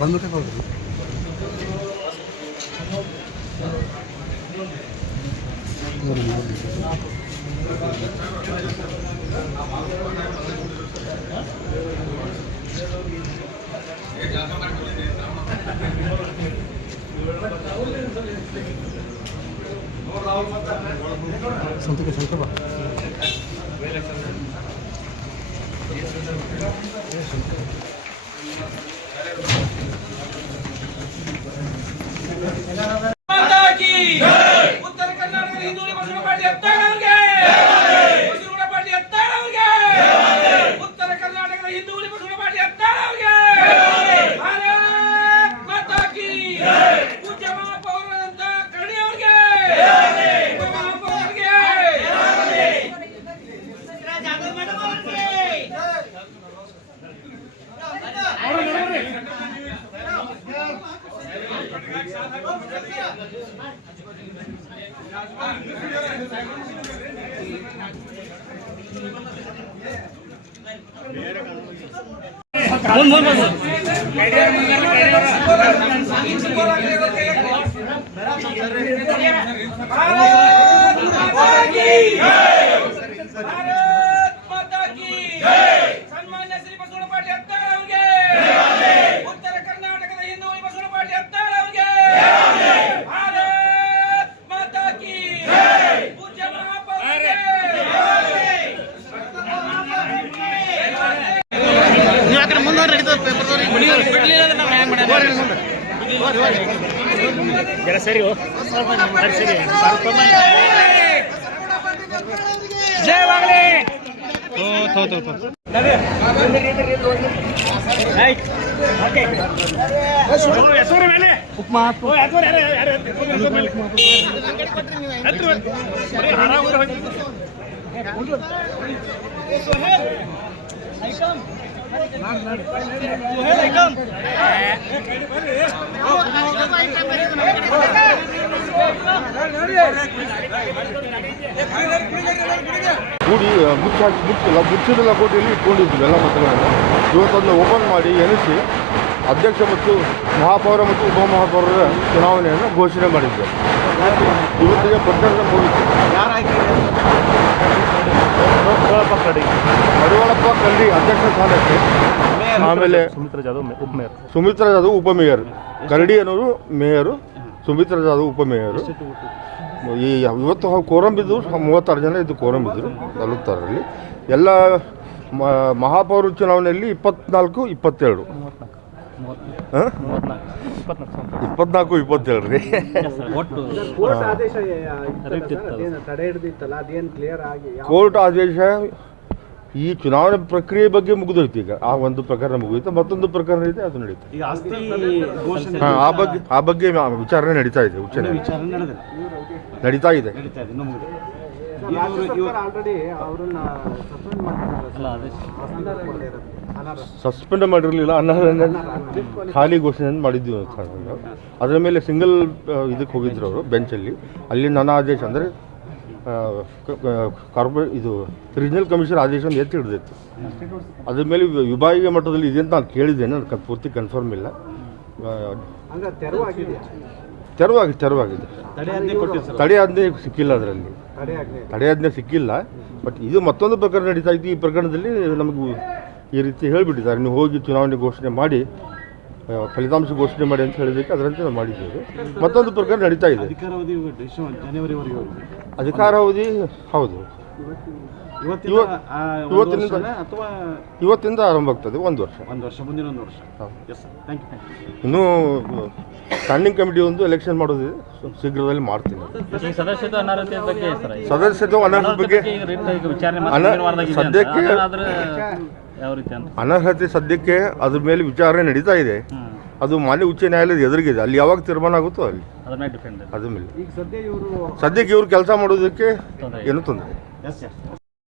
ಬಂದ್ಬಿಟ್ಟೆ ಹೋಗ್ರಿ. ಸಂತಕ್ಕೆ ಸಂತ ಬಾ उत्तर कर्नाटक हिंदू लिबरेशन पार्टी अत्ताळवರಿಗೆ ಬಸವನಗೌಡ ಪಾರ್ಟಿ ಅತ್ತಾಳವರಿಗೆ उत्तर कर्नाटक हिंदू लिबरेशन पार्टी अत्ताळवರಿಗೆ ಭಾರತ್ ಮಾತಾ ಕಿ ಪೂಜ್ಯ ಮಹಾಪೌರರಂತ ಕರ್ಣಿಯವರಿಗೆ ಮಹಾಪೌರರಿಗೆ ಜಾಗೃತ ಮೇಡಂ ಅವರಿಗೆ ಸನ್ಮಾನ್ಯ ಶ್ರೀ ಬಸವನಗೌಡ ಪಾಟೀಲ್ ಅತ್ತಾಳವರಿಗೆ ಉತ್ತರ ಕರ್ನಾಟಕದ ಹಿಂದೂ ಬಸವನಗೌಡ ಪಾಟೀಲ್ ಅತ್ತಾಳವರಿಗೆ ಭಾರತ್ ಮಾತಾ ಕಿ ಪೂಜ್ಯ ಮಹಾಪೌರರಿಗೆ ಜಯವಾಗಲಿ. ಉಪ್ಮಾ ಕೂಡಿ ಮುಚ್ಚಿದ ಲಕೋಟೆಯಲ್ಲಿ ಇಟ್ಕೊಂಡಿದ್ವಿ ಎಲ್ಲ ಮತಗಳನ್ನು. ಇವತ್ತೊಂದು ಓಪನ್ ಮಾಡಿ ಎನಿಸಿ ಅಧ್ಯಕ್ಷ ಮತ್ತು ಮಹಾಪೌರ ಮತ್ತು ಉಪಮಹಾಪೌರರ ಚುನಾವಣೆಯನ್ನು ಘೋಷಣೆ ಮಾಡಿದ್ದೆ. ಇವತ್ತಿಗೆ ಪ್ರಚಾರ ಮುಗಿತು. ಮಡಿವಾಳಪ್ಪ ಕಲ್ಲಿ ಅಧ್ಯಕ್ಷ ಸ್ಥಾನಕ್ಕೆ, ಆಮೇಲೆ ಸುಮಿತ್ರಾ ಜಾಧವ್ ಉಪಮೇಯರ್, ಕರಡಿ ಅನ್ನೋರು ಮೇಯರು, ಸುಮಿತ್ರಾ ಜಾಧವ್ ಉಪಮೇಯರು. ಈ ಇವತ್ತು ಕೋರಂ ಬಿದ್ದು 36 ಜನ ಇದ್ದು ಕೋರಂ ಬಿದ್ದರು 46ರಲ್ಲಿ. ಎಲ್ಲ ಮಹಾಪೌರ ಚುನಾವಣೆಯಲ್ಲಿ 24, 22 24, 27 ರೀ. ಕೋರ್ಟ್ ಆದೇಶ ಈ ಚುನಾವಣೆ ಪ್ರಕ್ರಿಯೆ ಬಗ್ಗೆ ಮುಗಿದೋಯ್ತು. ಈಗ ಆ ಒಂದು ಪ್ರಕರಣ ಮುಗಿದೋಯ್ತು, ಮತ್ತೊಂದು ಪ್ರಕರಣ ಇದೆ, ಅದು ನಡೀತದೆ. ಆ ಬಗ್ಗೆ ವಿಚಾರಣೆ ನಡೀತಾ ಇದೆ, ಉಚ್ಚ ನಡೀತಾ ಇದೆ. ಸಸ್ಪೆಂಡ್ ಮಾಡಿರಲಿಲ್ಲ, ಅನರ್ಹ ಖಾಲಿ ಘೋಷಣೆ ಮಾಡಿದ್ವಿ ಅಂತ. ಅದರ ಮೇಲೆ ಸಿಂಗಲ್ ಇದಕ್ಕೆ ಹೋಗಿದ್ರು ಅವರು ಬೆಂಚಲ್ಲಿ. ಅಲ್ಲಿ ನನ್ನ ಆದೇಶ ಅಂದರೆ ಇದು ರೀಜನಲ್ ಕಮಿಷನ್ ಆದೇಶ ಒಂದು ಎತ್ತಿ ಹಿಡಿದಿತ್ತು. ಅದ್ರ ಮೇಲೆ ವಿಭಾಗೀಯ ಮಟ್ಟದಲ್ಲಿ ಇದೆ ಅಂತ ನಾನು ಕೇಳಿದ್ದೇನೆ, ನನಗೆ ಪೂರ್ತಿ ಕನ್ಫರ್ಮ್ ಇಲ್ಲ. ತೆರವಾಗಿದೆ. ತಡೆಯಾಜ್ಞೆ ಸಿಕ್ಕಿಲ್ಲ, ಅದರಲ್ಲಿ ತಡೆಯಾಜ್ಞೆ ಸಿಕ್ಕಿಲ್ಲ. ಬಟ್ ಇದು ಮತ್ತೊಂದು ಪ್ರಕರಣ ನಡೀತಾ ಇತ್ತು. ಈ ಪ್ರಕರಣದಲ್ಲಿ ನಮಗೂ ಈ ರೀತಿ ಹೇಳಿಬಿಟ್ಟಿದ್ದಾರೆ, ನೀವು ಹೋಗಿ ಚುನಾವಣೆ ಘೋಷಣೆ ಮಾಡಿ, ಫಲಿತಾಂಶ ಘೋಷಣೆ ಮಾಡಿ ಅಂತ ಹೇಳಿದ್ದಕ್ಕೆ ಅದರಂತೆ ನಾವು ಮಾಡಿದ್ದೇವೆ. ಮತ್ತೊಂದು ಪ್ರಕರಣ ನಡೀತಾ ಇದೆ. ಅಧಿಕಾರಾವಧಿ ಹೌದು, ಇವತ್ತಿಂದ ಆರಂಭ ಆಗ್ತದೆ. 1 ವರ್ಷ. ಇನ್ನೂ ಸ್ಟ್ಯಾಂಡಿಂಗ್ ಕಮಿಟಿ ಒಂದು ಎಲೆಕ್ಷನ್ ಮಾಡೋದಿದೆ, ಶೀಘ್ರದಲ್ಲಿ ಮಾಡ್ತೀನಿ. ಸದಸ್ಯತ್ವ ಅನರ್ಹತೆ ಬಗ್ಗೆ ಸದ್ಯಕ್ಕೆ ಅನರ್ಹತೆ ಸದ್ಯಕ್ಕೆ ಅದ್ರ ಮೇಲೆ ವಿಚಾರಣೆ ನಡೀತಾ ಇದೆ. ಅದು ಮಾನ್ಯ ಉಚ್ಚ ನ್ಯಾಯಾಲಯದ ಎದುರಿಗಿದೆ. ಅಲ್ಲಿ ಯಾವಾಗ ತೀರ್ಮಾನ ಆಗುತ್ತೋ ಅಲ್ಲಿ ಅದ್ರ ಮೇಲೆ ಸದ್ಯಕ್ಕೆ ಇವರು ಕೆಲಸ ಮಾಡೋದಕ್ಕೆ ಏನೂ ತೊಂದರೆ.